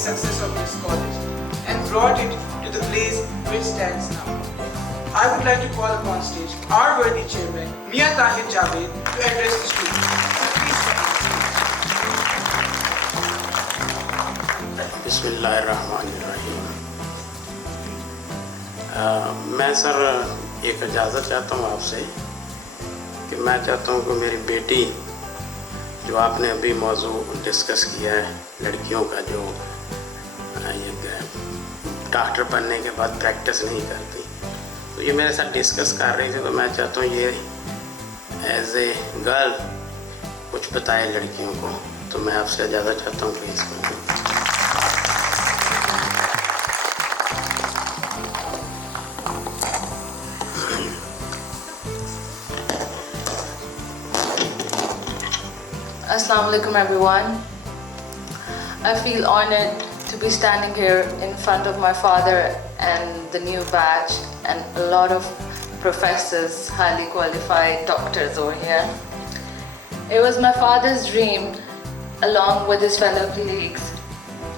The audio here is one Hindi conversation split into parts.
success of this college and brought it to the place where it stands now. I would like to call upon stage our worthy chairman, Mia Tahir Javed, to address the students. बिस्मिल्लाहिर्रहमानिर्रहीम। मैं सर एक इजाज़त चाहता हूँ आपसे कि मैं चाहता हूँ कि मेरी बेटी जो आपने अभी मौजू डिस्कस किया है, लड़कियों का जो डॉक्टर बनने के बाद प्रैक्टिस नहीं करती, तो ये मेरे साथ डिस्कस कर रही थी। तो मैं चाहता हूँ ये एज ए गर्ल कुछ बताए लड़कियों को, तो मैं आपसे इजाज़त चाहता हूँ please. Assalamu alaikum everyone. I feel honored to be standing here in front of my father and the new batch and a lot of professors, highly qualified doctors over here. It was my father's dream, along with his fellow colleagues,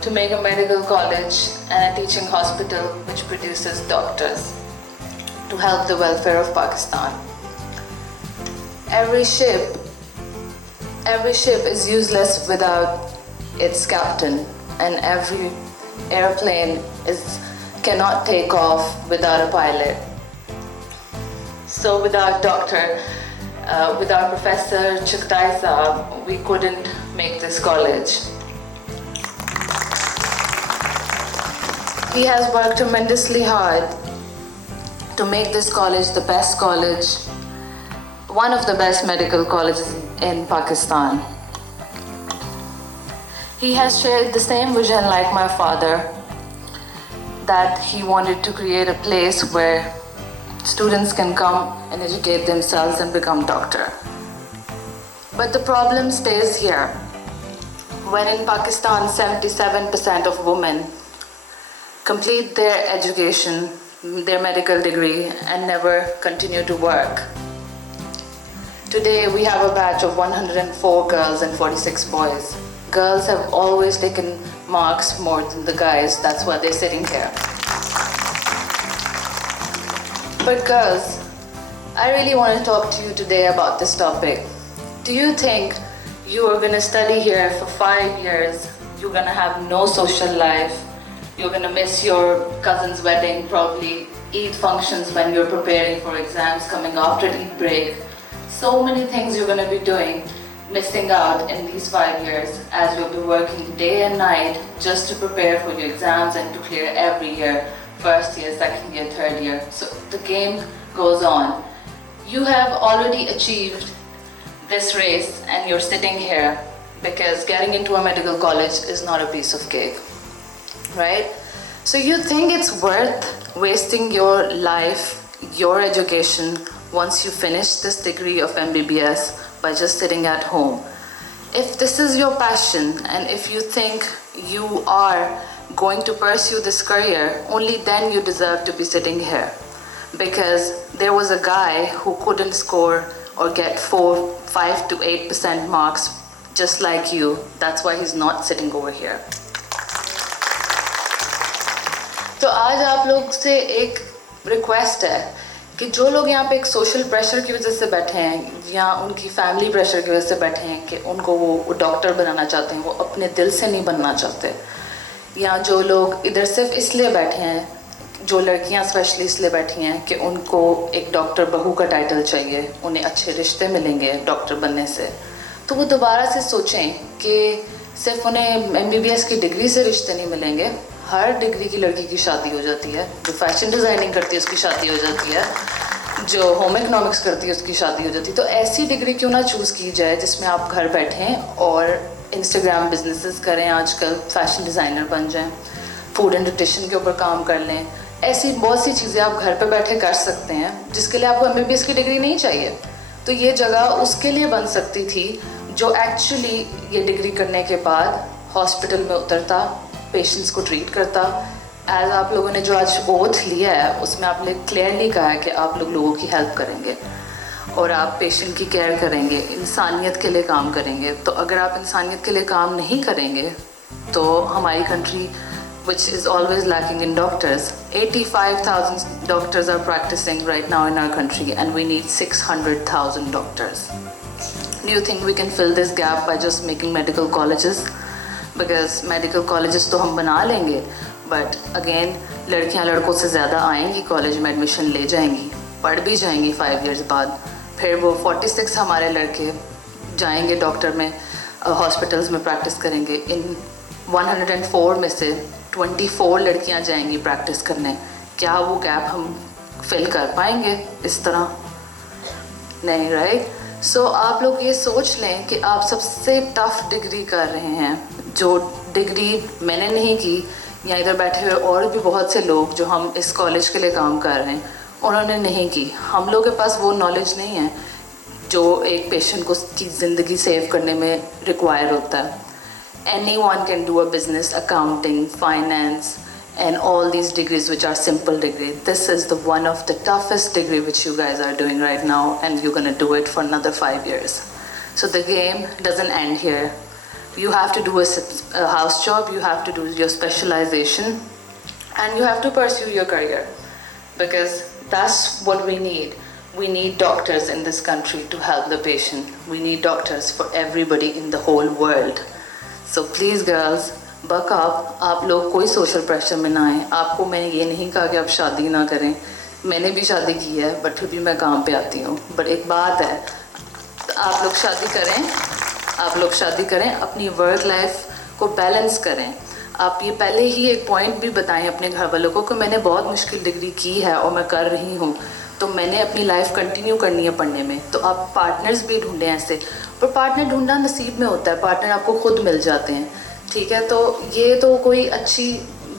to make a medical college and a teaching hospital which produces doctors to help the welfare of Pakistan. Every ship is useless without its captain, and every airplane cannot take off without a pilot. So with our doctor, with our Professor Chugtai Saab, we couldn't make this college. He has worked tremendously hard to make this college the best college, one of the best medical colleges in Pakistan. He has shared the same vision like my father, that he wanted to create a place where students can come and educate themselves and become doctor. But the problem stays here. When in Pakistan 77% of women complete their education, their medical degree, and never continue to work. Today we have a batch of 104 girls and 46 boys. Girls have always taken marks more than the guys, that's why they're sitting here. But girls, I really want to talk to you today about this topic. Do you think you are going to study here for 5 years, you're going to have no social life, you're going to miss your cousin's wedding, probably Eid functions when you're preparing for exams coming after Eid break. So many things you're going to be doing, missing out in these 5 years, as you'll be working day and night just to prepare for your exams and to clear every year, first year, second year, third year. So the game goes on. You have already achieved this race and you're sitting here because getting into a medical college is not a piece of cake, right? So you think it's worth wasting your life, your education, once you finish this degree of MBBS by just sitting at home? If this is your passion and if you think you are going to pursue this career, only then you deserve to be sitting here. Because there was a guy who couldn't score or get 5 to 8% marks just like you. That's why he's not sitting over here. तो आज आप लोग से एक रिक्वेस्ट है कि जो लोग यहाँ पे एक सोशल प्रेशर की वजह से बैठे हैं या उनकी फैमिली प्रेशर की वजह से बैठे हैं कि उनको वो डॉक्टर बनाना चाहते हैं, वो अपने दिल से नहीं बनना चाहते, या जो लोग इधर सिर्फ इसलिए बैठे हैं, जो लड़कियाँ स्पेशली इसलिए बैठी हैं कि उनको एक डॉक्टर बहू का टाइटल चाहिए, उन्हें अच्छे रिश्ते मिलेंगे डॉक्टर बनने से, तो वो दोबारा से सोचें कि सिर्फ उन्हें MBBS की डिग्री से रिश्ते नहीं मिलेंगे। हर डिग्री की लड़की की शादी हो जाती है, जो फैशन डिज़ाइनिंग करती है उसकी शादी हो जाती है, जो होम इकोनॉमिक्स करती है उसकी शादी हो जाती है। तो ऐसी डिग्री क्यों ना चूज़ की जाए जिसमें आप घर बैठें और इंस्टाग्राम बिजनेसेस करें, आजकल फैशन डिज़ाइनर बन जाएं, फूड एंड न्यूट्रिशन के ऊपर काम कर लें। ऐसी बहुत सी चीज़ें आप घर पे बैठे कर सकते हैं जिसके लिए आपको MBBS की डिग्री नहीं चाहिए। तो ये जगह उसके लिए बन सकती थी जो एक्चुअली ये डिग्री करने के बाद हॉस्पिटल में उतरता, पेशेंट्स को ट्रीट करता। एज आप लोगों ने जो आज ओथ लिया है उसमें आपने क्लियरली कहा है कि आप लोगों की हेल्प करेंगे और आप पेशेंट की केयर करेंगे, इंसानियत के लिए काम करेंगे। तो अगर आप इंसानियत के लिए काम नहीं करेंगे तो हमारी country which is always lacking in doctors, 85,000 doctors are practicing right now in our country and we need 600,000 doctors. Do you think we can fill this gap by just making medical colleges? Because medical colleges तो हम बना लेंगे, but again लड़कियां लड़कों से ज़्यादा आएंगी कॉलेज में, एडमिशन ले जाएंगी, पढ़ भी जाएंगी 5 years बाद, फिर वो 46 हमारे लड़के जाएंगे डॉक्टर में, हॉस्पिटल्स में प्रैक्टिस करेंगे. इन 104 में से 24 लड़कियां जाएंगी प्रैक्टिस करने. क्या वो गैप हम फिल कर पाएंगे इस तरह? नहीं, राइट? सो आप लोग ये सोच लें कि आप सबसे टफ डिग्री कर रहे हैं, जो डिग्री मैंने नहीं की या इधर बैठे हुए और भी बहुत से लोग जो हम इस कॉलेज के लिए काम कर रहे हैं उन्होंने नहीं की. हम लोग के पास वो नॉलेज नहीं है जो एक पेशेंट को की ज़िंदगी सेव करने में रिक्वायर होता है. Anyone can do a business, accounting, finance, and all these degrees which are simple degrees. This is the one of the toughest degree which you guys are doing right now, and you're gonna do it for another 5 years. So the game doesn't end here. You have to do a house job, you have to do your specialization, and you have to pursue your career, because that's what we need. We need doctors in this country to help the patient. We need doctors for everybody in the whole world. So please girls, buck up. आप लोग कोई सोशल प्रेशर में ना आए. आपको मैंने ये नहीं कहा कि आप शादी ना करें. मैंने भी शादी की है, बट फिर भी मैं काम पे आती हूँ. बट एक बात है, आप लोग शादी करें, आप लोग शादी करें, अपनी वर्क लाइफ को बैलेंस करें. आप ये पहले ही एक पॉइंट भी बताएं अपने घर वालों को कि मैंने बहुत मुश्किल डिग्री की है और मैं कर रही हूँ, तो मैंने अपनी लाइफ कंटिन्यू करनी है पढ़ने में. तो आप पार्टनर्स भी ढूंढें ऐसे, पर पार्टनर ढूंढना नसीब में होता है, पार्टनर आपको खुद मिल जाते हैं. ठीक है, तो ये तो कोई अच्छी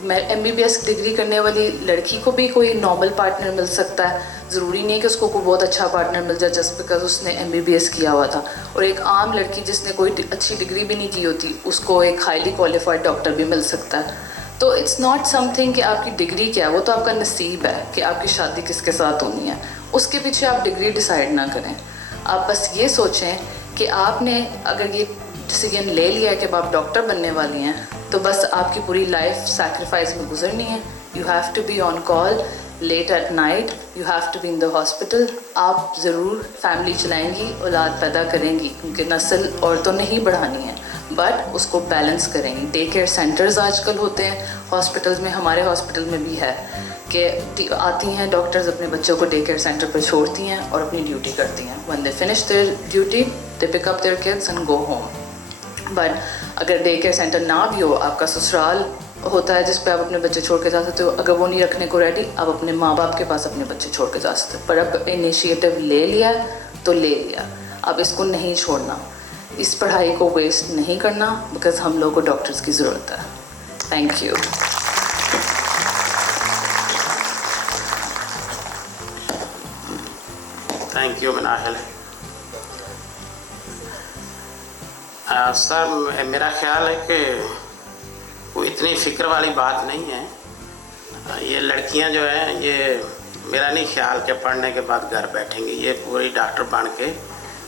MBBS डिग्री करने वाली लड़की को भी कोई नॉर्मल पार्टनर मिल सकता है. ज़रूरी नहीं है कि उसको कोई बहुत अच्छा पार्टनर मिल जाए जस्ट बिकॉज उसने MBBS किया हुआ था. और एक आम लड़की जिसने कोई अच्छी डिग्री भी नहीं की होती, उसको एक हाईली क्वालिफाइड डॉक्टर भी मिल सकता है. तो इट्स नॉट समथिंग कि आपकी डिग्री क्या है, वो तो आपका नसीब है कि आपकी शादी किसके साथ होनी है. उसके पीछे आप डिग्री डिसाइड ना करें. आप बस ये सोचें कि आपने अगर ये डिसीजन ले लिया है कि अब आप डॉक्टर बनने वाली हैं, तो बस आपकी पूरी लाइफ सैक्रिफाइस में गुजरनी है. You have to be on call late at night, you have to be in the hospital. आप ज़रूर फैमिली चलाएंगी, औलाद पैदा करेंगी, क्योंकि नस्ल औरतों ने ही बढ़ानी है, बट उसको बैलेंस करेंगी. डे केयर सेंटर्स आजकल होते हैं हॉस्पिटल्स में, हमारे हॉस्पिटल में भी है कि आती हैं डॉक्टर्स अपने बच्चों को डे केयर सेंटर पर छोड़ती हैं और अपनी ड्यूटी करती हैं. When they finish their duty they pick up their kids and go home. But अगर डे केयर सेंटर ना भी हो, आपका ससुराल होता है जिस पे आप अपने बच्चे छोड़ के जा सकते हो. अगर वो नहीं रखने को रेडी, आप अपने माँ बाप के पास अपने बच्चे छोड़ के जा सकते हो. पर अब इनिशिएटिव ले लिया तो ले लिया, अब इसको नहीं छोड़ना. इस पढ़ाई को वेस्ट नहीं करना, बिकॉज हम लोगों को डॉक्टर्स की ज़रूरत है. Thank you. Thank you Manahil. Sir, मेरा ख्याल है कि कोई इतनी फ़िक्र वाली बात नहीं है. ये लड़कियां जो हैं, ये मेरा नहीं ख्याल कि पढ़ने के बाद घर बैठेंगी. ये पूरी डॉक्टर बन के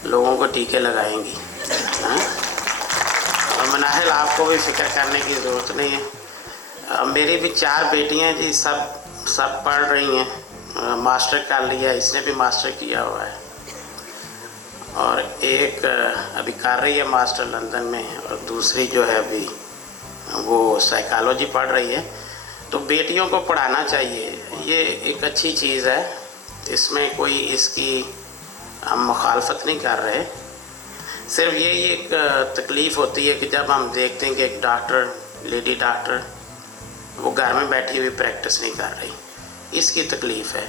लोगों को टीके लगाएंगी. और मनाहिल, आपको भी फ़िक्र करने की ज़रूरत नहीं है. मेरी भी 4 बेटियां जी, सब पढ़ रही हैं. मास्टर कर लिया, इसने भी मास्टर किया हुआ है, और एक अभी कर रही है मास्टर लंदन में, और दूसरी जो है अभी वो साइकोलॉजी पढ़ रही है. तो बेटियों को पढ़ाना चाहिए, ये एक अच्छी चीज़ है. इसमें कोई इसकी हम मुखालफत नहीं कर रहे. सिर्फ यही एक तकलीफ़ होती है कि जब हम देखते हैं कि एक डॉक्टर, लेडी डॉक्टर, वो घर में बैठी हुई प्रैक्टिस नहीं कर रही, इसकी तकलीफ़ है.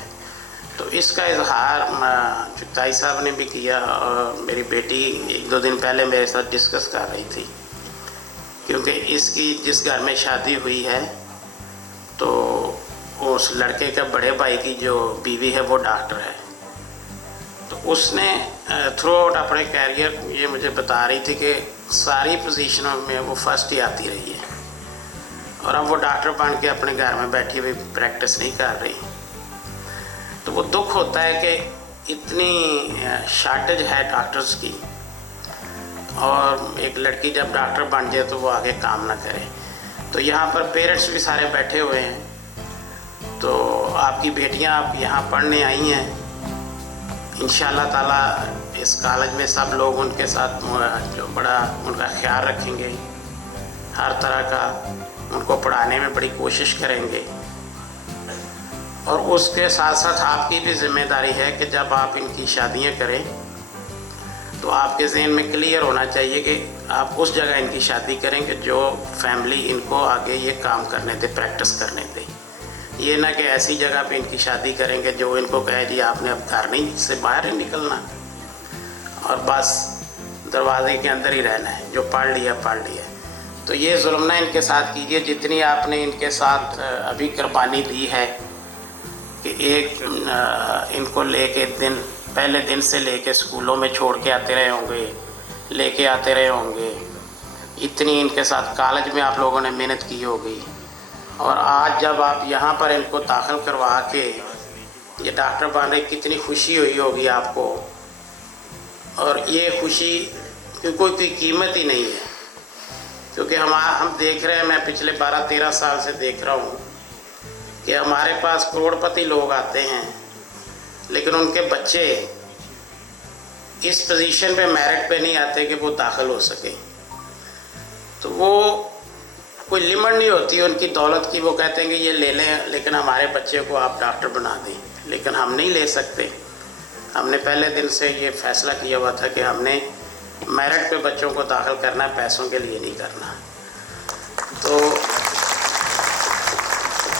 तो इसका इजहार ताई साहब ने भी किया, और मेरी बेटी 1-2 दिन पहले मेरे साथ डिस्कस कर रही थी, क्योंकि इसकी जिस घर में शादी हुई है, तो उस लड़के का बड़े भाई की जो बीवी है वो डॉक्टर है. तो उसने थ्रू आउट अपने कैरियर ये मुझे बता रही थी कि सारी पोजीशनों में वो फर्स्ट ही आती रही है, और अब वो डॉक्टर बन के अपने घर में बैठी हुई प्रैक्टिस नहीं कर रही. तो वो दुख होता है कि इतनी शार्टेज है डॉक्टर्स की, और एक लड़की जब डॉक्टर बन जाए तो वो आगे काम ना करे. तो यहाँ पर पेरेंट्स भी सारे बैठे हुए हैं। तो आपकी बेटियाँ आप यहाँ पढ़ने आई हैं, इंशाअल्लाह ताला इस कॉलेज में सब लोग उनके साथ जो बड़ा उनका ख्याल रखेंगे, हर तरह का उनको पढ़ाने में बड़ी कोशिश करेंगे। और उसके साथ साथ आपकी भी जिम्मेदारी है कि जब आप इनकी शादियां करें तो आपके ज़हन में क्लियर होना चाहिए कि आप उस जगह इनकी शादी करेंगे जो फैमिली इनको आगे ये काम करने दे, प्रैक्टिस करने दे। ये ना कि ऐसी जगह पे इनकी शादी करेंगे जो इनको कहे जी आपने अब घर नहीं से बाहर ही निकलना और बस दरवाजे के अंदर ही रहना है, जो पढ़ लिया पढ़ लिया। तो ये जुल्म ना इनके साथ कीजिए। जितनी आपने इनके साथ अभी कुर्बानी दी है कि एक इनको लेके पहले दिन से लेके स्कूलों में छोड़ के आते रहे होंगे, लेके आते रहे होंगे, इतनी इनके साथ कॉलेज में आप लोगों ने मेहनत की होगी, और आज जब आप यहाँ पर इनको दाखिल करवा के ये डॉक्टर बन रहे, कितनी खुशी हुई होगी आपको। और ये खुशी की कोई कीमत ही नहीं है, क्योंकि हम देख रहे हैं, मैं पिछले 12-13 साल से देख रहा हूँ कि हमारे पास करोड़पति लोग आते हैं लेकिन उनके बच्चे इस पोजीशन पे, मेरिट पे नहीं आते कि वो दाखिल हो सके। तो वो कोई लिमिट नहीं होती उनकी दौलत की। वो कहते हैं कि ये ले लें लेकिन हमारे बच्चे को आप डॉक्टर बना दें, लेकिन हम नहीं ले सकते। हमने पहले दिन से ये फैसला किया हुआ था कि हमने मेरिट पे बच्चों को दाखिल करना है, पैसों के लिए नहीं करना। तो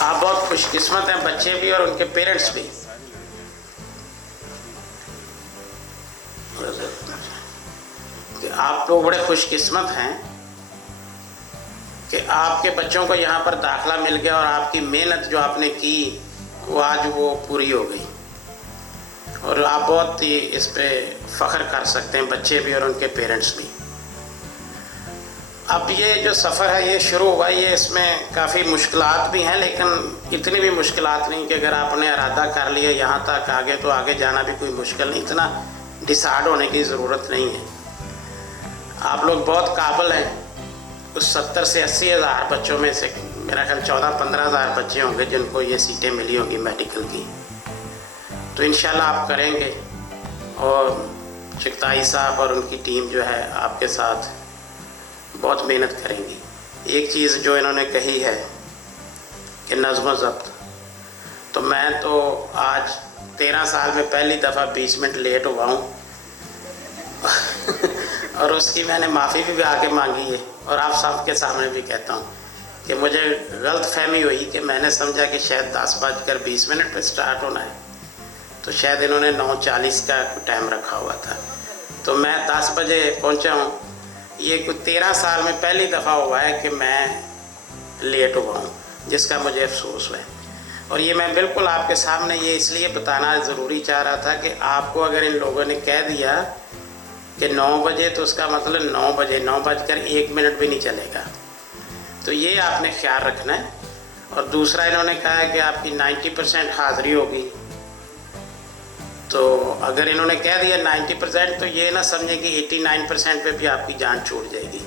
आप बहुत खुशकिस्मत हैं, बच्चे भी और उनके पेरेंट्स भी। कि आप लोग बड़े खुशकिस्मत हैं कि आपके बच्चों को यहाँ पर दाखला मिल गया और आपकी मेहनत जो आपने की वो आज वो पूरी हो गई, और आप बहुत ही इस पे फ़ख्र कर सकते हैं, बच्चे भी और उनके पेरेंट्स भी। अब ये जो सफ़र है ये शुरू हुआ, ये इसमें काफ़ी मुश्किलात भी हैं, लेकिन इतनी भी मुश्किलात नहीं कि अगर आपने इरादा कर लिया यहाँ तक आगे तो आगे जाना भी कोई मुश्किल नहीं। इतना डिसाइड होने की ज़रूरत नहीं है। आप लोग बहुत काबिल हैं। उस 70 से 80 हज़ार बच्चों में से मेरा ख्याल 14-15 हज़ार बच्चे होंगे जिनको ये सीटें मिली होंगी मेडिकल की। तो इंशाल्लाह आप करेंगे, और चिकताई साहब और उनकी टीम जो है आपके साथ बहुत मेहनत करेंगी। एक चीज़ जो इन्होंने कही है कि नज़्म ज़ब्त, तो मैं तो आज 13 साल में पहली दफ़ा 20 मिनट लेट हुआ हूँ और उसकी मैंने माफ़ी भी आके मांगी है, और आप सब के सामने भी कहता हूँ कि मुझे गलत फहमी हुई कि मैंने समझा कि शायद 10:20 पे स्टार्ट होना है, तो शायद इन्होंने 9:40 का टाइम रखा हुआ था, तो मैं 10 बजे पहुँचा हूँ। ये कुछ 13 साल में पहली दफ़ा हुआ है कि मैं लेट हुआ हूँ, जिसका मुझे अफसोस है। और ये मैं बिल्कुल आपके सामने ये इसलिए बताना ज़रूरी चाह रहा था कि आपको अगर इन लोगों ने कह दिया कि 9 बजे, तो उसका मतलब 9 बजे 9:01 भी नहीं चलेगा। तो ये आपने ख्याल रखना है। और दूसरा इन्होंने कहा है कि आपकी 90% हाज़िरी होगी, तो अगर इन्होंने कह दिया 90%, तो ये ना समझे कि 89% पे भी आपकी जान छूट जाएगी।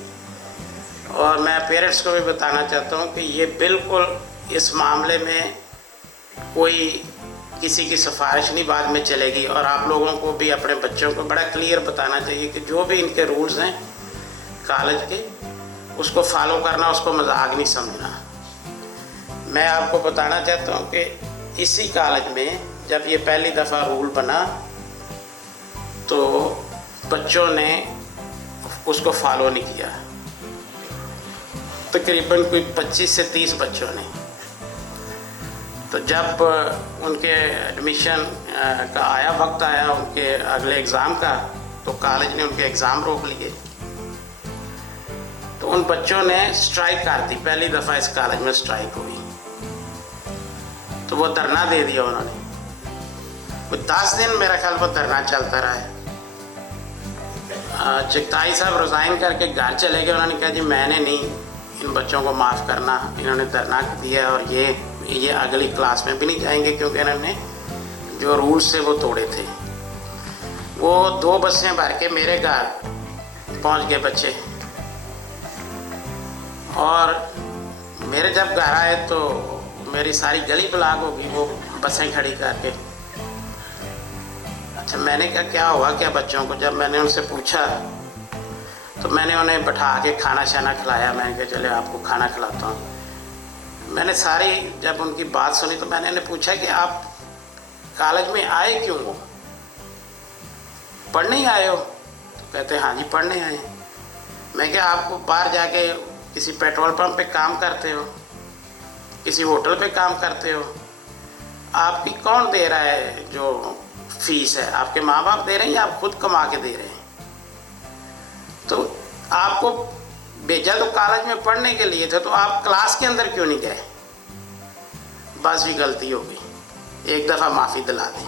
और मैं पेरेंट्स को भी बताना चाहता हूँ कि ये बिल्कुल इस मामले में कोई किसी की सिफारिश नहीं बाद में चलेगी, और आप लोगों को भी अपने बच्चों को बड़ा क्लियर बताना चाहिए कि जो भी इनके रूल्स हैं कॉलेज के, उसको फॉलो करना, उसको मजाक नहीं समझना। मैं आपको बताना चाहता हूँ कि इसी कॉलेज में जब ये पहली दफ़ा रूल बना तो बच्चों ने उसको फॉलो नहीं किया, तकरीबन कोई 25 से 30 बच्चों ने। तो जब उनके एडमिशन का आया, वक्त आया उनके अगले एग्ज़ाम का, तो कॉलेज ने उनके एग्ज़ाम रोक लिए। तो उन बच्चों ने स्ट्राइक कर दी, पहली दफ़ा इस कॉलेज में स्ट्राइक हुई, तो वो धरना दे दिया उन्होंने। 10 दिन मेरा ख्याल वो धरना चलता रहा है। चिकताई साहब रिज़ाइन करके घर चले गए। उन्होंने कहा जी मैंने नहीं इन बच्चों को माफ़ करना, इन्होंने धरना दिया और ये अगली क्लास में भी नहीं जाएंगे, क्योंकि इन्होंने जो रूल्स थे वो तोड़े थे। वो 2 बसें भर के मेरे घर पहुंच गए बच्चे, और मेरे जब घर आए तो मेरी सारी गली ब्लॉक होगी वो बसें खड़ी करके। अच्छा, मैंने कहा क्या हुआ क्या बच्चों को? जब मैंने उनसे पूछा तो मैंने उन्हें बैठा के खाना शाना खिलाया। मैंने कहा चले आपको खाना खिलाता हूँ। मैंने सारी जब उनकी बात सुनी तो मैंने उन्हें पूछा कि आप कॉलेज में आए क्यों हो, पढ़ने ही आए हो? तो कहते हाँ जी पढ़ने आए। मैं क्या आपको बाहर जाके किसी पेट्रोल पंप पे काम करते हो, किसी होटल पे काम करते हो, आपकी कौन दे रहा है जो फीस है? आपके माँ बाप दे रहे हैं या आप खुद कमा के दे रहे हैं? तो आपको भेजा तो कॉलेज में पढ़ने के लिए थे, तो आप क्लास के अंदर क्यों नहीं गए? बस भी गलती हो गई, एक दफ़ा माफ़ी दिला दी।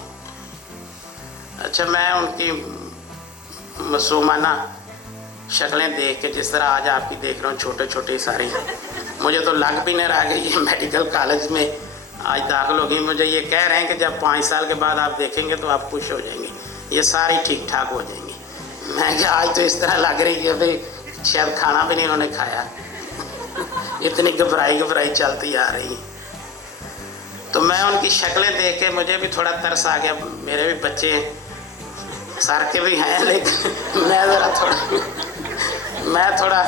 अच्छा, मैं उनकी मासूमाना शक्लें देख के, जिस तरह आज आपकी देख रहा हूँ छोटे छोटे सारी, मुझे तो लग भी नहीं रहा कि ये मेडिकल कॉलेज में आज दाखिल होगी। मुझे ये कह रहे हैं कि जब 5 साल के बाद आप देखेंगे तो आप खुश हो जाएंगे, ये सारी ठीक ठाक हो जाएंगी। मैं क्या आज तो इस तरह लग रही है भाई शायद खाना भी नहीं उन्होंने खाया इतनी घबराई चलती आ रही। तो मैं उनकी शक्लें देख के मुझे भी थोड़ा तरस आ गया। मेरे भी बच्चे सर के भी हैं, लेकिन मैं थोड़ा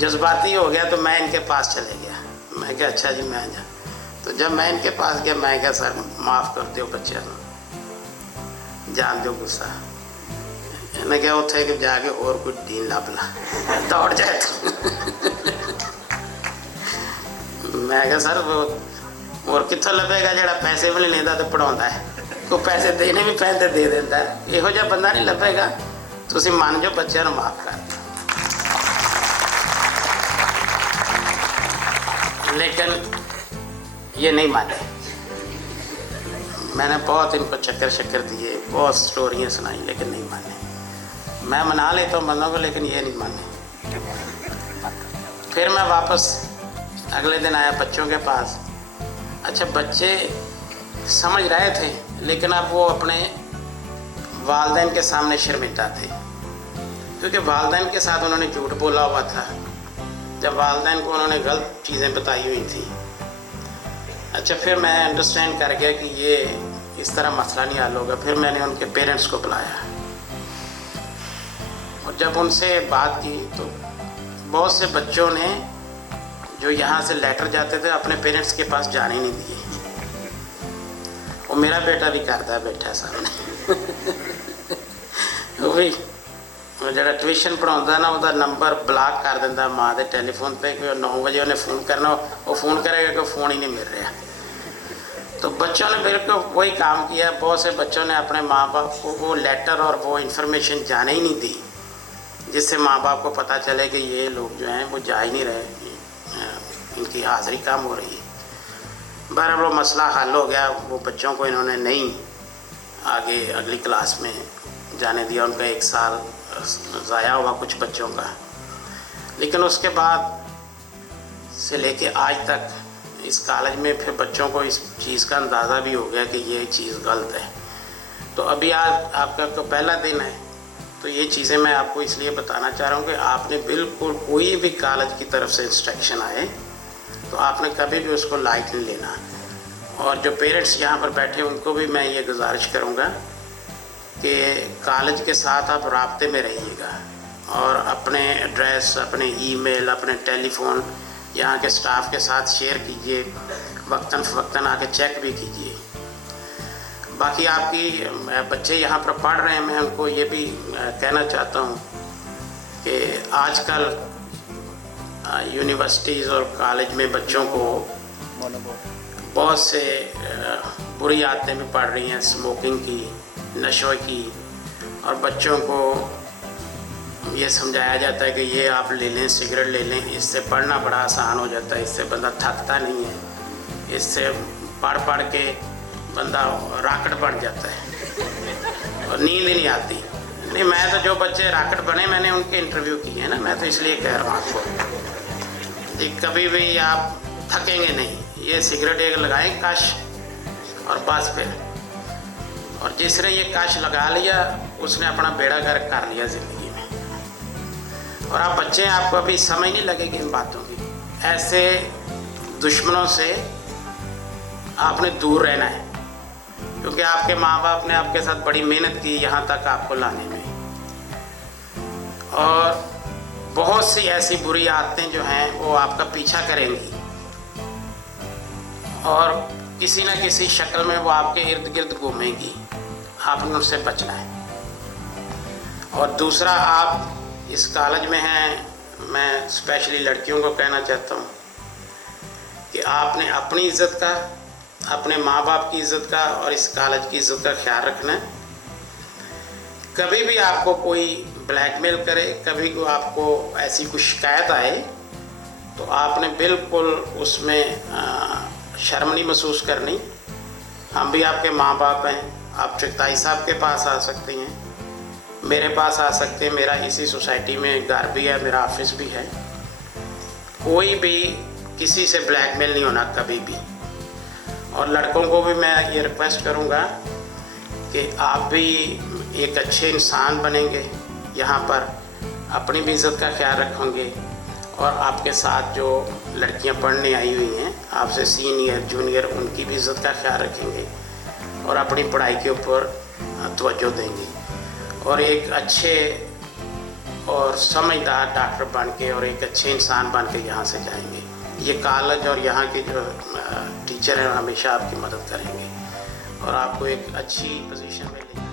जज्बाती हो गया। तो मैं इनके पास चले गया। मैं क्या अच्छा जी मैं जा। तो जब मैं इनके पास गया मैं क्या सर माफ़ कर दो बच्चों को, जान दो गुस्सा। मैं क्या उठे कि जाके और कुछ दीन ला दौड़ जाए तो मैं क्या सर वो और कितों लभेगा जरा पैसे भी नहीं लेता तो पढ़ाता है, को पैसे देने भी पैसे दे देता है। इहो जिहा बंदा नहीं लभेगा। तुसीं मन जो बच्चों को माफ़ कर। लेकिन ये नहीं माने। मैंने बहुत इनको चक्कर दिए, बहुत स्टोरियाँ सुनाई, लेकिन नहीं माने। मैं मना लेता हूँ बंदों को, लेकिन ये नहीं माने। फिर मैं वापस अगले दिन आया बच्चों के पास। अच्छा, बच्चे समझ रहे थे, लेकिन अब वो अपने वालिदैन के सामने शर्मिंदा थे, क्योंकि वालिदैन के साथ उन्होंने झूठ बोला हुआ था जब वालिदैन को उन्होंने गलत चीज़ें बताई हुई थी। अच्छा, फिर मैं अंडरस्टैंड कर गया कि ये इस तरह मसला नहीं हल होगा। फिर मैंने उनके पेरेंट्स को बुलाया और जब उनसे बात की तो बहुत से बच्चों ने जो यहाँ से लेटर जाते थे अपने पेरेंट्स के पास जाने नहीं दिए। वो मेरा बेटा भी करता है, बैठा सामने वो भी जरा ट्यूशन पढ़ाता ना, वह नंबर ब्लॉक कर देता माँ के टेलीफोन पे कि 9 बजे उन्हें फ़ोन करना, वो फ़ोन करेगा कि फ़ोन ही नहीं मिल रहा। तो बच्चों ने बिल्कुल वही काम किया। बहुत से बच्चों ने अपने माँ बाप को वो लेटर और वो इन्फॉर्मेशन जाने ही नहीं दी, जिससे माँ बाप को पता चले कि ये लोग जो हैं वो जा ही नहीं रहे, इनकी हाज़िरी कम हो रही है। बहरहाल वो मसला हल हो गया। वो बच्चों को इन्होंने नहीं आगे अगली क्लास में जाने दिया। उनका 1 साल ज़ाया हुआ कुछ बच्चों का। लेकिन उसके बाद से लेके आज तक इस कॉलेज में फिर बच्चों को इस चीज़ का अंदाज़ा भी हो गया कि ये चीज़ गलत है। तो अभी आज आपका तो पहला दिन है, तो ये चीज़ें मैं आपको इसलिए बताना चाह रहा हूँ कि आपने बिल्कुल कोई भी कॉलेज की तरफ से इंस्ट्रक्शन आए तो आपने कभी भी उसको लाइट नहीं लेना। और जो पेरेंट्स यहाँ पर बैठे उनको भी मैं ये गुजारिश करूँगा कि कॉलेज के साथ आप राब्ते में रहिएगा और अपने एड्रेस, अपने ईमेल, अपने टेलीफ़ोन यहाँ के स्टाफ के साथ शेयर कीजिए। वक्तन फ़वक्तन आके चेक भी कीजिए। बाकी आपकी बच्चे यहाँ पर पढ़ रहे हैं, मैं उनको ये भी कहना चाहता हूँ कि आजकल यूनिवर्सिटीज़ और कॉलेज में बच्चों को बहुत से बुरी आदतें भी पड़ रही हैं, स्मोकिंग की, नशों की। और बच्चों को ये समझाया जाता है कि ये आप ले लें, सिगरेट ले लें, इससे पढ़ना बड़ा आसान हो जाता है, इससे बंदा थकता नहीं है, इससे पढ़ पढ़ के बंदा राकट बन जाता है और नींद ही नहीं आती। नहीं, मैं तो जो बच्चे राकट बने मैंने उनके इंटरव्यू किए हैं ना, मैं तो इसलिए कह रहा हूँ आपको जी, कभी भी आप थकेंगे नहीं। ये सिगरेट एक लगाएं कश और बस फिर, और जिसने ये कश लगा लिया उसने अपना बेड़ा गर्क कर लिया ज़िंदगी में। और आप बच्चे हैं, आपको अभी समझ नहीं लगेगी इन बातों की। ऐसे दुश्मनों से आपने दूर रहना है, क्योंकि आपके माँ बाप ने आपके साथ बड़ी मेहनत की यहाँ तक आपको लाने में। और बहुत सी ऐसी बुरी आदतें जो हैं वो आपका पीछा करेंगी और किसी न किसी शक्ल में वो आपके इर्द गिर्द घूमेंगी। आपने उनसे बचना है। और दूसरा, आप इस कॉलेज में हैं, मैं स्पेशली लड़कियों को कहना चाहता हूँ कि आपने अपनी इज़्ज़त का, अपने माँ बाप की इज़्ज़त का और इस कॉलेज की इज़्ज़त का ख्याल रखना है। कभी भी आपको कोई ब्लैकमेल करे, कभी को आपको ऐसी कुछ शिकायत आए, तो आपने बिल्कुल उसमें शर्म नहीं महसूस करनी। हम भी आपके माँ बाप हैं। आप चगताई साहब के पास आ सकते हैं, मेरे पास आ सकते हैं। मेरा इसी सोसाइटी में घर भी है, मेरा ऑफिस भी है। कोई भी किसी से ब्लैकमेल नहीं होना कभी भी। और लड़कों को भी मैं ये रिक्वेस्ट करूँगा कि आप भी एक अच्छे इंसान बनेंगे, यहाँ पर अपनी भी इज़्ज़त का ख्याल रखेंगे और आपके साथ जो लड़कियाँ पढ़ने आई हुई हैं, आपसे सीनियर जूनियर, उनकी भी इज़्ज़त का ख्याल रखेंगे और अपनी पढ़ाई के ऊपर तवज्जो देंगे और एक अच्छे और समझदार डॉक्टर बन के और एक अच्छे इंसान बन के यहाँ से जाएंगे। ये कॉलेज और यहाँ के जो टीचर हैं हमेशा आपकी मदद करेंगे और आपको एक अच्छी पोजीशन में लेंगे।